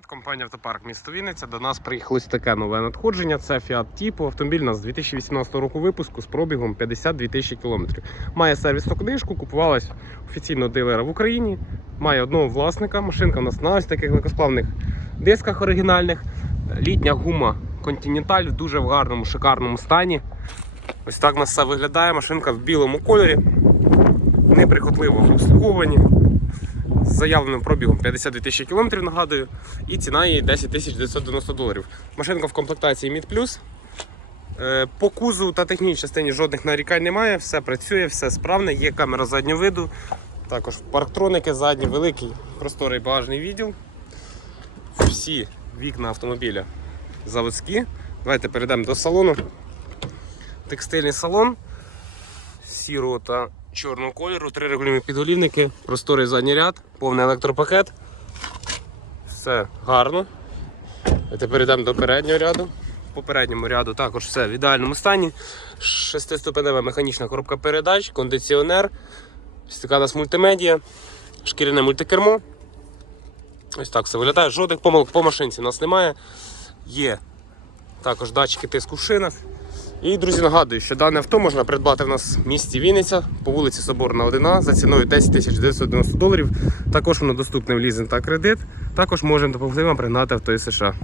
привіт! Компанія Автопарк місто Вінниця. До нас приїхало таке нове надходження. Це Fiat Tipo. Автомобіль у нас з 2018 року випуску з пробігом 52 тисячі кілометрів. Має сервісну книжку, купувалась офіційно дилера в Україні. Має одного власника. Машинка у нас на ось таких легкосплавних дисках оригінальних. Літня гума Continental в дуже в гарному, шикарному стані. Ось так у нас все виглядає. Машинка в білому кольорі. Неприхотливо обслуговані з заявленим пробігом 52 тисячі кілометрів, нагадую, і ціна її 10 тисяч 990 доларів. Машинка в комплектації Mid. Е, По кузову та технічній частині жодних нарікань немає, все працює, все справне, є камера заднього виду, також парктроники задні, великий просторий багажний відділ. Всі вікна автомобіля заводські. Давайте перейдемо до салону. Текстильний салон сірого та чорного кольору, три регулювальні підголівники, просторий задній ряд, повний електропакет. Все гарно. А тепер йдемо до переднього ряду. По передньому ряду також все в ідеальному стані. Шестиступенева механічна коробка передач, кондиціонер, така у мультимедія, шкіряне мультикермо. Ось так все виглядає. Жодних помилок по машинці у нас немає. Є також датчики тиску в шинах. І, друзі, нагадую, що дане авто можна придбати в нас в місті Вінниця по вулиці Соборна 1 за ціною 10 тисяч 990 доларів. Також воно доступне в лізинг та кредит. Також можемо допомогти вам пригнати авто із США.